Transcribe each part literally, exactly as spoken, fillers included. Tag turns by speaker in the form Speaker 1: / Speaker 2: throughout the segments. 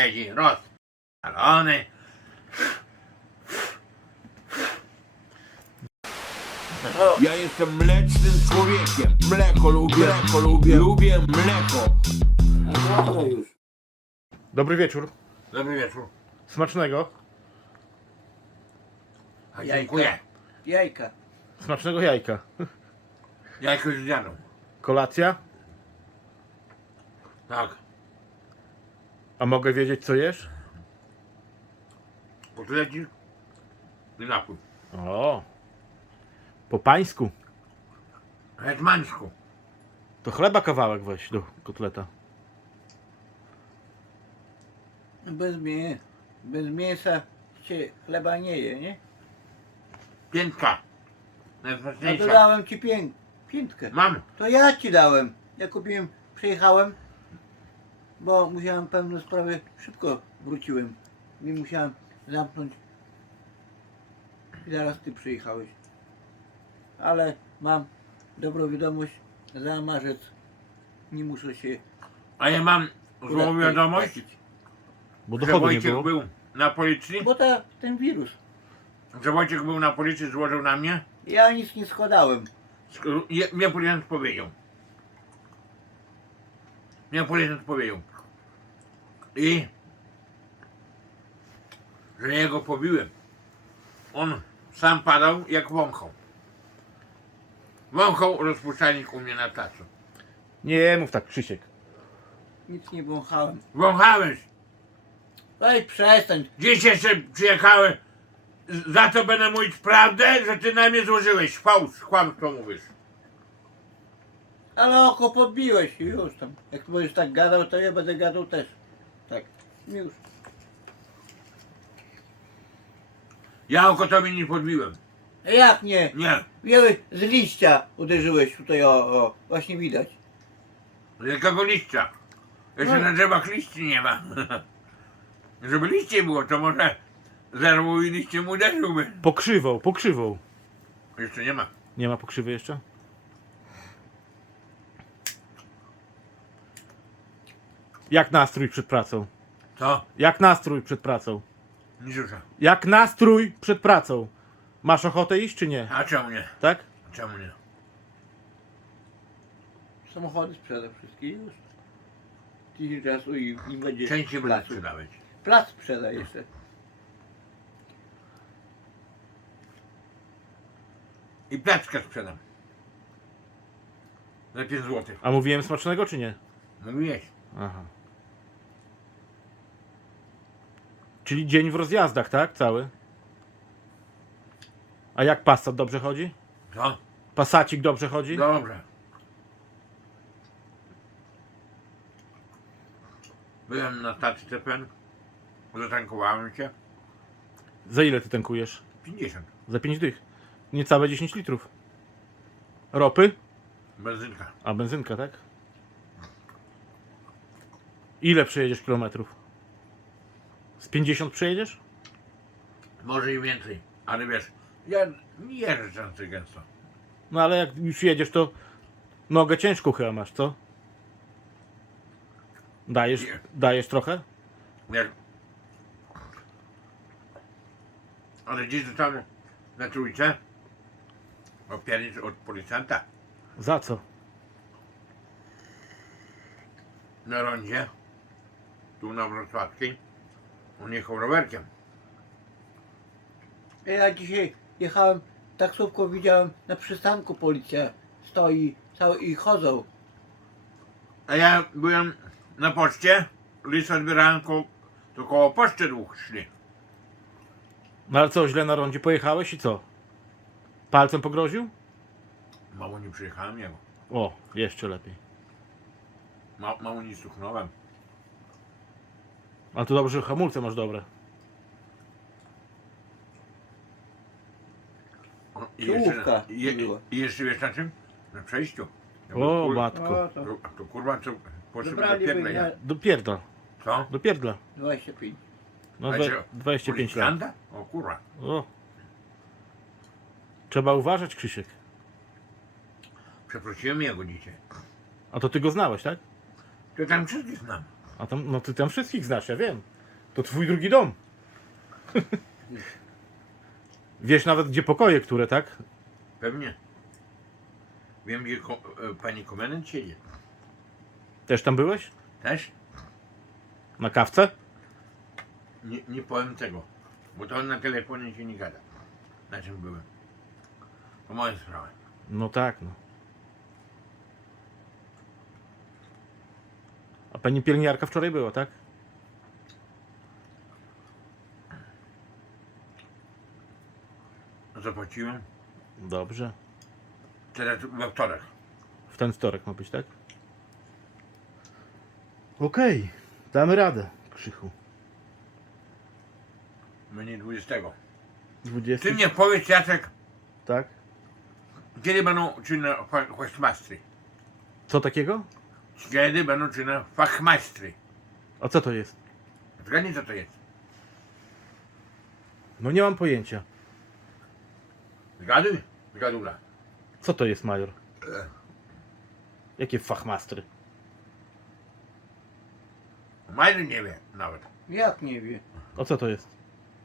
Speaker 1: siedzi rozpalony.
Speaker 2: Ja jestem mlecznym człowiekiem. Mleko lubię, mleko lubię, lubię mleko.
Speaker 3: No już.
Speaker 4: Dobry wieczór.
Speaker 1: Dobry wieczór.
Speaker 4: Smacznego.
Speaker 1: A dziękuję.
Speaker 3: Jajka.
Speaker 4: Smacznego jajka.
Speaker 1: Jajko już zjadłem.
Speaker 4: Kolacja.
Speaker 1: Tak.
Speaker 4: A mogę wiedzieć, co jesz?
Speaker 1: Kotlecik i napój.
Speaker 4: O. Po pańsku.
Speaker 1: Hetmańsku.
Speaker 4: To chleba kawałek weź do kotleta.
Speaker 3: Bez, mię... Bez mięsa się chleba nie je, nie?
Speaker 1: Piętka.
Speaker 3: A to
Speaker 1: Najsmaczniejsza.
Speaker 3: dałem ci pię... piętkę.
Speaker 1: Mam.
Speaker 3: To ja ci dałem. Ja kupiłem, przyjechałem, bo musiałem pewne sprawy, szybko wróciłem. I musiałem zamknąć. I zaraz ty przyjechałeś. Ale mam dobrą wiadomość, za marzec nie muszę się
Speaker 1: A ja mam złą
Speaker 3: podatki
Speaker 1: wiadomość,
Speaker 3: płacić.
Speaker 4: Bo
Speaker 1: że
Speaker 4: dochodu nie
Speaker 1: Wojciech
Speaker 4: było.
Speaker 1: był na policji.
Speaker 3: Bo ta, ten wirus.
Speaker 1: Że Wojciech był na policji, złożył na mnie.
Speaker 3: Ja nic nie składałem.
Speaker 1: Sk- je- Mnie policjant powiedział. Mnie policjant powiedział. I że jego pobiłem. On sam padał jak wąchał. Wąchał rozpuszczalnik u mnie na placu.
Speaker 4: Nie mów tak, Krzysiek.
Speaker 3: Nic nie wąchałem.
Speaker 1: Wąchałeś.
Speaker 3: Ej, przestań.
Speaker 1: Dziś jeszcze przyjechałem. Z- Za to będę mówić prawdę, że ty na mnie złożyłeś. Fałsz, kłamstwo mówisz.
Speaker 3: Ale oko podbiłeś i już tam. Jak będziesz tak gadał, to ja będę gadał też. Tak. Już.
Speaker 1: Ja oko tobie nie podbiłem.
Speaker 3: A jak nie?
Speaker 1: Nie.
Speaker 3: Wiele z liścia uderzyłeś tutaj, o, o. Właśnie widać.
Speaker 1: Z jakiego liścia? Jeszcze
Speaker 3: No.
Speaker 1: na drzewach liści nie ma. Żeby liście było, to może zerwał i liściem uderzyłby.
Speaker 4: Pokrzywą, pokrzywą.
Speaker 1: Jeszcze nie ma.
Speaker 4: Nie ma pokrzywy jeszcze? Jak nastrój przed pracą?
Speaker 1: Co?
Speaker 4: Jak nastrój przed pracą?
Speaker 1: Nie słyszę.
Speaker 4: Jak nastrój przed pracą? Masz ochotę iść czy nie?
Speaker 1: A czemu nie?
Speaker 4: Tak?
Speaker 1: Czemu nie?
Speaker 3: Samochody sprzeda wszystkie już. Tydzień czasu i, i będzie
Speaker 1: Części będę
Speaker 3: placu.
Speaker 1: sprzedawać.
Speaker 3: Plac sprzeda jeszcze.
Speaker 1: I placka sprzedam. Za pięć złotych.
Speaker 4: A mówiłem smacznego czy nie?
Speaker 1: Mówiłeś.
Speaker 4: Aha. Czyli dzień w rozjazdach, tak? Cały? A jak Passat dobrze chodzi?
Speaker 1: Co?
Speaker 4: Passacik dobrze chodzi?
Speaker 1: Dobrze. Byłem na stacji C P N. Zatankowałem się.
Speaker 4: Za ile ty tankujesz?
Speaker 1: pięćdziesiąt.
Speaker 4: Za pięć dych. Niecałe dziesięć litrów. Ropy?
Speaker 1: Benzynka.
Speaker 4: A benzynka, tak? Ile przejedziesz kilometrów? Z pięćdziesiąt przejedziesz?
Speaker 1: Może i więcej. Ale wiesz, ja nie jeżdżę często gęsto.
Speaker 4: No ale jak już jedziesz, to nogę ciężką chyba masz, co? Dajesz,
Speaker 1: Nie.
Speaker 4: dajesz trochę?
Speaker 1: Jak... Ale gdzieś zostałem na trójce. Opiernicz od policjanta.
Speaker 4: Za co?
Speaker 1: Na rondzie. Tu na Wrocławskiej. On jechał rowerkiem.
Speaker 3: Ja dzisiaj jechałem taksówką, widziałem na przystanku policja stoi cały i chodzą.
Speaker 1: A ja byłem na poczcie. List odbierałem ko to koło poczty dwóch szli.
Speaker 4: No ale co, źle na rondzie pojechałeś i co? Palcem pogroził?
Speaker 1: Mało nie przyjechałem jego.
Speaker 4: O, jeszcze lepiej.
Speaker 1: Ma mało nie stuknąłem.
Speaker 4: Ale to dobrze, że hamulce masz dobre.
Speaker 1: O, I
Speaker 3: Czołówka
Speaker 1: jeszcze, je,
Speaker 3: była.
Speaker 1: I jeszcze wiesz na czym? Na przejściu. Ja
Speaker 4: O,
Speaker 1: bym, kur-
Speaker 4: matko.
Speaker 3: O, to
Speaker 1: to, to kurwa co poszedł do
Speaker 3: Zabraliby
Speaker 1: pierdla.
Speaker 3: na
Speaker 1: ja.
Speaker 4: Do pierdla.
Speaker 1: Co?
Speaker 4: Do pierdla.
Speaker 3: dwadzieścia pięć.
Speaker 4: No
Speaker 1: A
Speaker 4: dwa,
Speaker 1: co,
Speaker 4: dwadzieścia pięć lat.
Speaker 1: policjanta? O kurwa.
Speaker 4: O. Trzeba uważać, Krzysiek.
Speaker 1: Przeprosiłem jego dzisiaj.
Speaker 4: A to ty go znałeś, tak?
Speaker 1: To tam wszystkich znam.
Speaker 4: A tam, no ty tam wszystkich znasz, ja wiem. To twój drugi dom. Wiesz nawet gdzie pokoje, które, tak?
Speaker 1: Pewnie. Wiem, gdzie ko- e, pani komendant siedzi.
Speaker 4: Też tam byłeś?
Speaker 1: Też?
Speaker 4: Na kawce?
Speaker 1: Nie, nie powiem tego, bo to on na telefonie się nie gada. Na czym byłem. To moja sprawa.
Speaker 4: No tak, no. A pani pielęgniarka wczoraj była, tak?
Speaker 1: Zapłaciłem.
Speaker 4: Dobrze.
Speaker 1: Teraz we wtorek.
Speaker 4: W ten wtorek ma być, tak? Okej, damy radę, Krzychu.
Speaker 1: Będzie dwudziestego.
Speaker 4: dwudziesty.
Speaker 1: Ty mnie powiedz, Jacek,
Speaker 4: Tak?
Speaker 1: kiedy będą czynne fachmastry?
Speaker 4: Co takiego?
Speaker 1: Kiedy będą czynne fachmastry?
Speaker 4: A co to jest?
Speaker 1: Zgadnij, co to jest.
Speaker 4: No nie mam pojęcia.
Speaker 1: Zgaduj? Zgadula.
Speaker 4: Co to jest, major? Jakie fachmastry?
Speaker 1: Major nie wie nawet.
Speaker 3: Jak nie wie?
Speaker 4: O co to jest?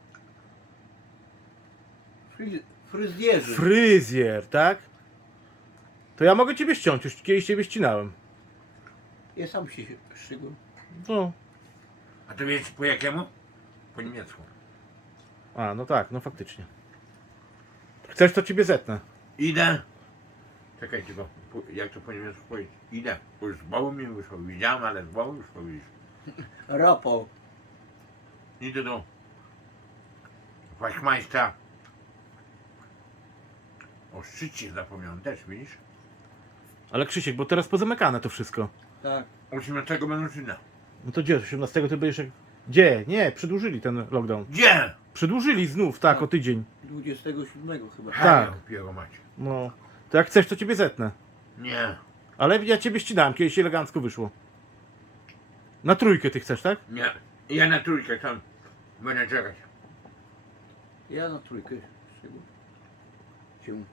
Speaker 3: Fry, fryzjerzy.
Speaker 4: Fryzjer, tak? To ja mogę ciebie ściąć, już kiedyś ciebie ścinałem.
Speaker 3: Ja sam się szczególnie.
Speaker 4: No.
Speaker 1: A to wiesz po jakiemu? Po niemiecku.
Speaker 4: A, no tak, no faktycznie. Chcesz, to ciebie zetnę.
Speaker 1: Idę. Czekaj tylko, po- jak to po niemiecku powiedzieć? Idę. Bo już z głowy mi wyszło. Widziałem, ale z głowy już powiedzieć.
Speaker 3: Rapał.
Speaker 1: Idę do Fachmajstra. O szczycie zapomniałem też, widzisz?
Speaker 4: Ale Krzysiek, bo teraz pozamykane to wszystko.
Speaker 3: Tak.
Speaker 1: osiemnastego będą czynne.
Speaker 4: No to gdzie? osiemnastego ty będziesz jak... Gdzie? Nie, przedłużyli ten lockdown.
Speaker 1: Gdzie?
Speaker 4: Przedłużyli znów, tak,
Speaker 3: Tak.
Speaker 4: o tydzień.
Speaker 3: dwudziestego siódmego chyba.
Speaker 4: Tak.
Speaker 1: Piego macie.
Speaker 4: No. To jak chcesz, to ciebie zetnę.
Speaker 1: Nie,
Speaker 4: Ale ja ciebie ścinałem, kiedyś elegancko wyszło. Na trójkę ty chcesz, tak?
Speaker 1: nie. Ja na trójkę tam będę czekać.
Speaker 3: Ja na trójkę szczególnie. Się.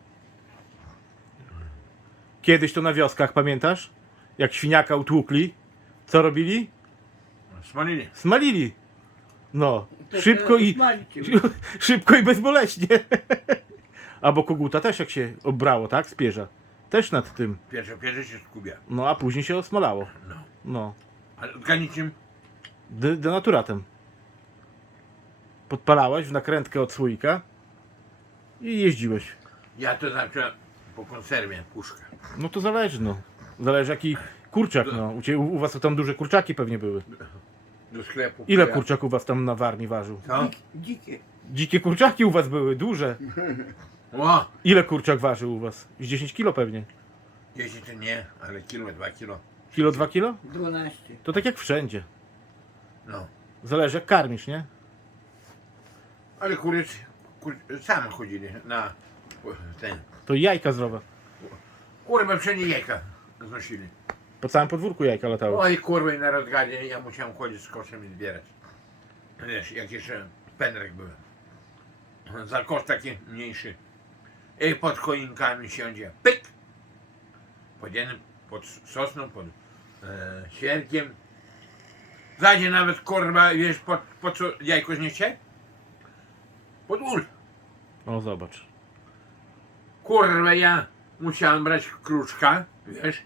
Speaker 4: Kiedyś to na wioskach, pamiętasz? Jak świniaka utłukli, co robili?
Speaker 1: Smalili.
Speaker 4: Smalili. No,
Speaker 3: To
Speaker 4: szybko
Speaker 3: teraz
Speaker 4: i
Speaker 3: smalicie.
Speaker 4: szybko i bezboleśnie. Albo koguta też jak się obrało, tak? Z pierza. Też nad tym.
Speaker 1: Pierwsze, pierwsze się skubia.
Speaker 4: No, a później się osmalało.
Speaker 1: No.
Speaker 4: No.
Speaker 1: Ale zgadnij czym?
Speaker 4: De- denaturatem. Podpalałeś w nakrętkę od słoika i jeździłeś.
Speaker 1: Ja to zawsze po konserwie puszkę.
Speaker 4: No to zależy, no. Zależy jaki kurczak, no. U, ciebie, u was to tam duże kurczaki pewnie były.
Speaker 1: Do sklepu.
Speaker 4: Ile
Speaker 1: Ja-
Speaker 4: kurczaków u was tam na Warmii ważył?
Speaker 1: Co?
Speaker 3: Dzik, dzikie.
Speaker 4: Dzikie kurczaki u was były, duże.
Speaker 1: O!
Speaker 4: Ile kurczak ważył u was? Z dziesięć kilo pewnie.
Speaker 1: Jeśli to nie, ale kilo, dwa kilo.
Speaker 4: Kilo, dwa kilo?
Speaker 3: dwanaście.
Speaker 4: To tak jak wszędzie.
Speaker 1: No.
Speaker 4: Zależy jak karmisz, nie?
Speaker 1: Ale kury, kur, same chodzili na ten.
Speaker 4: To i jajka zdrowe.
Speaker 1: Kurwa wszędzie jajka znosili.
Speaker 4: Po całym podwórku jajka latały.
Speaker 1: Oj kurwa i na rozgadzie ja musiałem chodzić z koszem i zbierać. Wiesz, jak jeszcze pędrek byłem. Za kosz taki mniejszy. I pod choinkami siądzie. Pyk! Pod jednym, pod sosną, pod e, świerkiem. Zajdzie nawet kurwa, wiesz po, po co jajko zniesie? Pod ul.
Speaker 4: O, zobacz.
Speaker 1: Kurwa, ja musiałem brać kruczka, wiesz,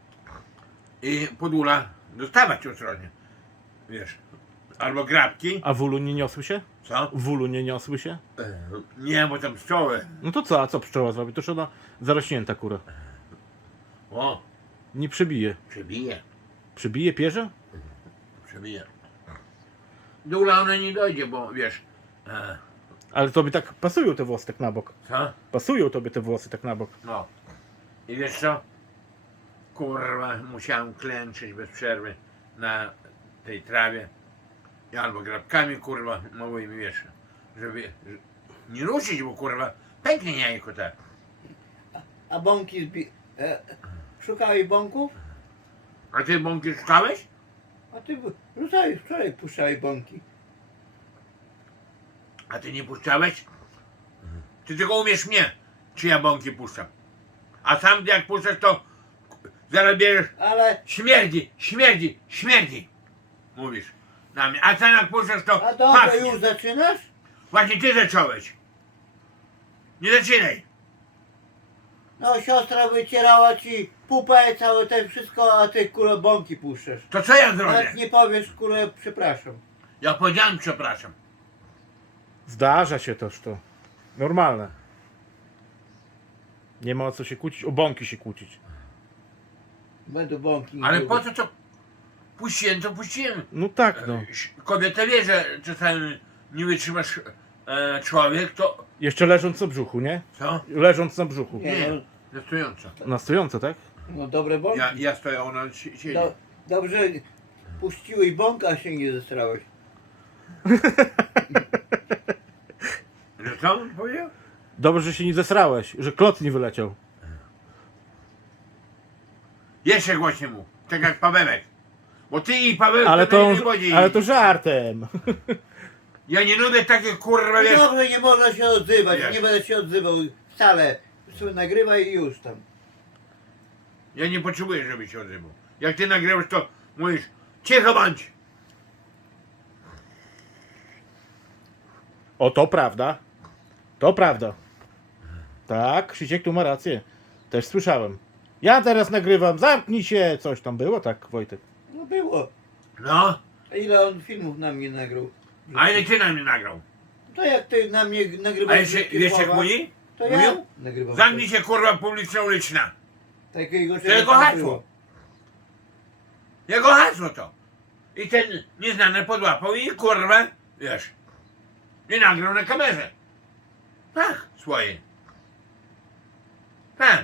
Speaker 1: i pod ula dostawać ostrożnie, wiesz, albo grabki,
Speaker 4: A w ulu nie niosły się?
Speaker 1: co?
Speaker 4: W ulu nie niosły się?
Speaker 1: E, Nie, bo tam pszczoły.
Speaker 4: No to co, a co pszczoła zrobi? To już ona zarośnięta kura.
Speaker 1: O,
Speaker 4: Nie przebije.
Speaker 1: przebije,
Speaker 4: Przebije pierze?
Speaker 1: przebije. Do ula ona nie dojdzie, bo wiesz, e,
Speaker 4: Ale tobie tak pasują te włosy tak na bok.
Speaker 1: co?
Speaker 4: Pasują tobie te włosy tak na bok.
Speaker 1: No. I wiesz co? Kurwa, musiałem klęczyć bez przerwy na tej trawie. I albo grabkami, kurwa, małymi, wiesz, żeby że- nie ruszyć, bo kurwa, pęknie jajko tak.
Speaker 3: A bąki zbi... E, szukałeś bąków?
Speaker 1: A ty bąki szukałeś?
Speaker 3: A ty rzucałeś, wczoraj puszczałeś bąki.
Speaker 1: A ty nie puszczałeś? Ty tylko umiesz mnie, czy ja bąki puszczam. A sam jak puszczasz, to zaraz bierzesz,
Speaker 3: Ale
Speaker 1: śmierdzi, śmierdzi, śmierdzi. Mówisz. na mnie. A ten jak puszczasz to
Speaker 3: A dobra,
Speaker 1: pachnie.
Speaker 3: już zaczynasz?
Speaker 1: Właśnie ty zacząłeś. Nie zaczynaj.
Speaker 3: No siostra wycierała ci pupę, całe te wszystko, a ty kurę bąki puszczasz.
Speaker 1: To co ja
Speaker 3: Jak
Speaker 1: zrobię?
Speaker 3: nie powiesz kurę, przepraszam.
Speaker 1: Ja powiedziałem przepraszam.
Speaker 4: Zdarza się toż to. Normalne. Nie ma o co się kłócić, o bąki się kłócić.
Speaker 3: Będą bąki.
Speaker 1: Ale po co to puściłem, to puściłem.
Speaker 4: No tak, no.
Speaker 1: Kobieta wie, że czasami nie wytrzymasz e, człowiek, to
Speaker 4: Jeszcze leżąc na brzuchu, nie?
Speaker 1: co?
Speaker 4: Leżąc na brzuchu.
Speaker 3: Nie,
Speaker 1: Nie,
Speaker 3: no,
Speaker 1: na stojąco.
Speaker 4: Na stojąco, tak?
Speaker 3: no dobre bąki.
Speaker 1: Ja, ja stoję, ona si- siedzi.
Speaker 3: Do, dobrze puściłeś bąka, a się nie zestrałeś.
Speaker 1: Że co on powiedział?
Speaker 4: Dobrze, że się nie zesrałeś, że klot nie wyleciał.
Speaker 1: Jeszcze głośniej mu, tak jak Pawełek. Bo ty i Pawełek
Speaker 4: Ale to,
Speaker 1: nie godzi.
Speaker 4: ale to żartem.
Speaker 1: Ja nie lubię takie kurwa,
Speaker 3: No
Speaker 1: wiesz.
Speaker 3: dobrze, nie można się odzywać,
Speaker 1: Wiesz.
Speaker 3: nie będę się odzywał wcale. Sobie nagrywaj i już tam.
Speaker 1: Ja nie potrzebuję, żeby się odzywał. Jak ty nagrywasz, to mówisz, cicho bądź.
Speaker 4: O, to prawda. To prawda. Tak, Krzysiek tu ma rację. Też słyszałem. Ja teraz nagrywam, zamknij się. Coś tam było, tak, Wojtek?
Speaker 3: No było.
Speaker 1: No,
Speaker 3: A ile on filmów na mnie nagrał?
Speaker 1: a ile ty na mnie nagrał?
Speaker 3: To jak ty na mnie
Speaker 1: A
Speaker 3: nagrywałeś
Speaker 1: jeszcze,
Speaker 3: brzydkie
Speaker 1: wiesz jak
Speaker 3: słowa,
Speaker 1: mówi?
Speaker 3: to ja
Speaker 1: Mówił?
Speaker 3: nagrywam.
Speaker 1: Zamknij się kurwa publiczna uliczna.
Speaker 3: Takiego
Speaker 1: To
Speaker 3: czegoś
Speaker 1: jego
Speaker 3: tam
Speaker 1: hasło.
Speaker 3: było.
Speaker 1: Jego hasło to. I ten nieznany podłapał i kurwa, wiesz, nie nagrał na kamerze. Tak, swoje. Tak.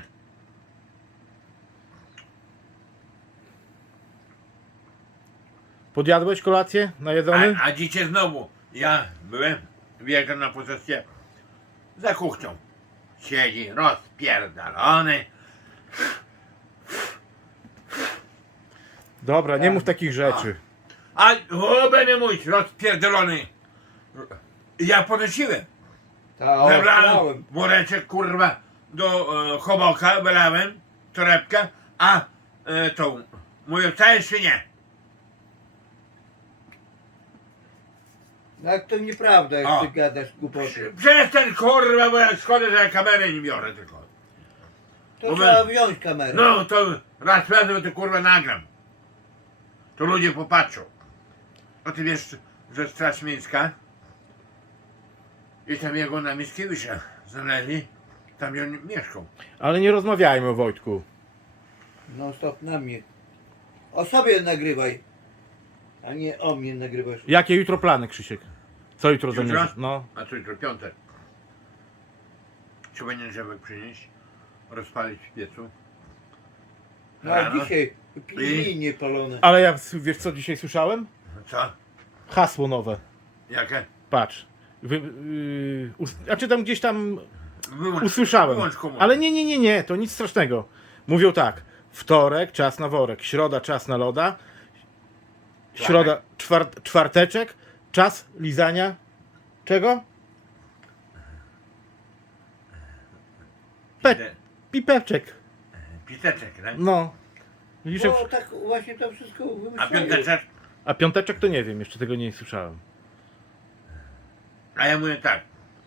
Speaker 4: Podjadłeś kolację? Najedzony?
Speaker 1: A, a dzisiaj znowu, ja byłem, wjeżdżam na posesję, za kuchnią. Siedzi rozpierdolony.
Speaker 4: Dobra, nie mów takich rzeczy.
Speaker 1: A o, będę mówić, rozpierdolony. Ja podnosiłem.
Speaker 3: Ta, o,
Speaker 1: Zabrałem
Speaker 3: słuchałem.
Speaker 1: woreczek kurwa do e, choboka, wylałem torebkę, a e, tą mówię, wcale czy nie?
Speaker 3: No jak to nieprawda, jak
Speaker 1: O.
Speaker 3: ty gadasz głupoty.
Speaker 1: Przestań kurwa, bo ja szkoda, że ja kamerę nie biorę tylko.
Speaker 3: To
Speaker 1: Bo
Speaker 3: trzeba
Speaker 1: my-
Speaker 3: wziąć kamerę.
Speaker 1: No to raz wezmę, to kurwa nagram. To ludzie popatrzą. A ty wiesz, że Straż Miejska i tam jego na Mickiewicza znaleźli, tam gdzie on mieszkał.
Speaker 4: Ale nie rozmawiajmy o Wojtku.
Speaker 3: No stop na mnie. O sobie nagrywaj. A nie o mnie nagrywasz.
Speaker 4: Jakie jutro plany, Krzysiek? Co jutro
Speaker 1: Jutro?
Speaker 4: zamierzasz? No.
Speaker 1: A co jutro piątek. Trzeba nie drzewek przynieść, rozpalić w piecu.
Speaker 3: No a
Speaker 1: Rano.
Speaker 3: dzisiaj pilnie palone.
Speaker 4: Ale ja, wiesz co dzisiaj słyszałem?
Speaker 1: Co?
Speaker 4: Hasło nowe.
Speaker 1: Jakie?
Speaker 4: Patrz. Wy, yy, us, a czy tam gdzieś tam
Speaker 1: Wyłącz,
Speaker 4: usłyszałem.
Speaker 1: Wyłącz komórkę.
Speaker 4: Ale nie, nie, nie, nie, to nic strasznego. Mówią tak. Wtorek, czas na worek. Środa, czas na loda. Środa, czwart, czwarteczek, czas lizania. Czego? Pe,
Speaker 1: Pite-
Speaker 4: pipeczek.
Speaker 1: Piteczek, tak?
Speaker 4: No. Widzisz,
Speaker 3: Bo tak właśnie to wszystko
Speaker 1: A
Speaker 3: wymyślają.
Speaker 1: piąteczek?
Speaker 4: a piąteczek to nie wiem, jeszcze tego nie słyszałem.
Speaker 1: A ja mówię tak.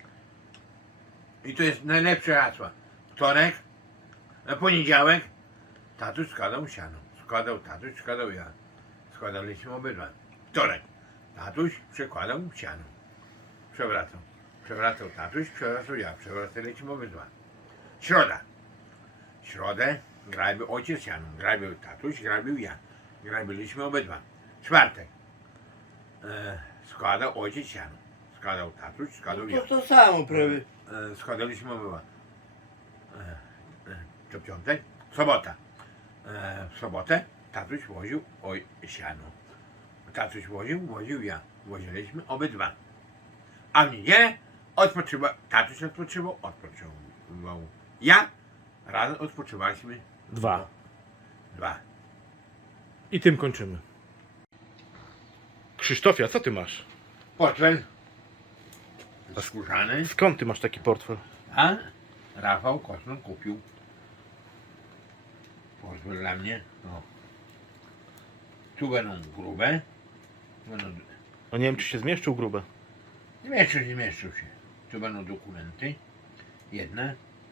Speaker 1: I to jest najlepsze hasła. Wtorek, na poniedziałek, tatuś składał siano. Składał tatuś, składał ja. Składaliśmy obydwa. Wtorek, tatuś przekładał siano. Przewracał. Przewracał tatuś, przewracał ja. Przewracaliśmy obydwa. Środa. Środę grabił ojciec siano. Grabił tatuś, grabił ja. Grabiliśmy obydwa. Czwartek. E, składał ojciec siano. Składał tatuś, składał ja.
Speaker 3: To to samo prawie.
Speaker 1: E, składaliśmy obydwa. E, e, to piątek. Sobota. E, w sobotę tatuś woził oj siano. Tatuś woził, woził ja. Woziliśmy obydwa. A w niedzielę odpoczywał, tatuś odpoczywał, odpoczywał ja. Razem odpoczywaliśmy
Speaker 4: Dwa.
Speaker 1: dwa.
Speaker 4: I tym kończymy. Krzysztofia, co ty masz?
Speaker 1: Portfel skórzany,
Speaker 4: Skąd ty masz taki portfel?
Speaker 1: a Rafał Kosman kupił portfel dla mnie. O. Tu będą grube, tu będą
Speaker 4: No nie wiem, czy się zmieszczył grube.
Speaker 1: Zmieszczył się, zmieszczył się. Tu będą dokumenty. Jedne.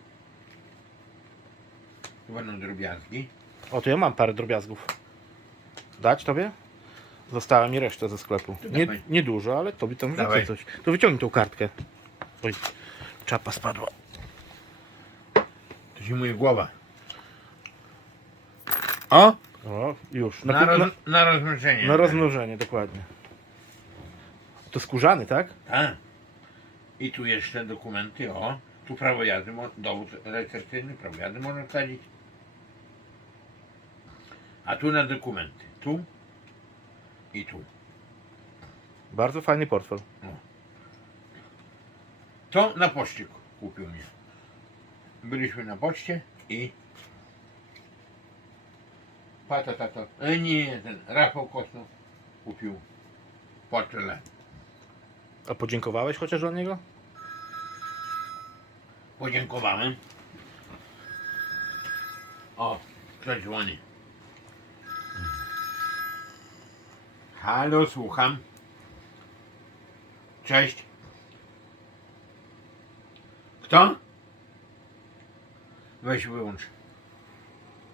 Speaker 1: Tu będą drobiazgi.
Speaker 4: O, to ja mam parę drobiazgów. Dać tobie? Została mi reszta ze sklepu.
Speaker 1: To
Speaker 4: Nie,
Speaker 1: dawaj.
Speaker 4: nie dużo, ale tobie tam wrzucę
Speaker 1: Dawaj.
Speaker 4: coś. To wyciągnij tą kartkę. Oj, czapa spadła.
Speaker 1: To się moje głowa. O!
Speaker 4: O, już.
Speaker 1: Na,
Speaker 4: Na, na,
Speaker 1: roz, na rozmnożenie.
Speaker 4: na rozmnożenie, dokładnie. To skórzany, tak?
Speaker 1: Tak. I tu jeszcze dokumenty, o. Tu prawo jazdy, mo- dowód rejestracyjny, prawo jazdy można wsadzić. A tu na dokumenty. Tu i tu.
Speaker 4: Bardzo fajny portfel.
Speaker 1: To na poczcie kupił mnie. Byliśmy na poczcie i pata tata, e, nie, ten Rafał Kosno kupił portfel.
Speaker 4: A podziękowałeś chociaż dla niego?
Speaker 1: Podziękowałem. O, ktoś dzwoni. Halo, słucham. Cześć. Kto? Weź wyłącz.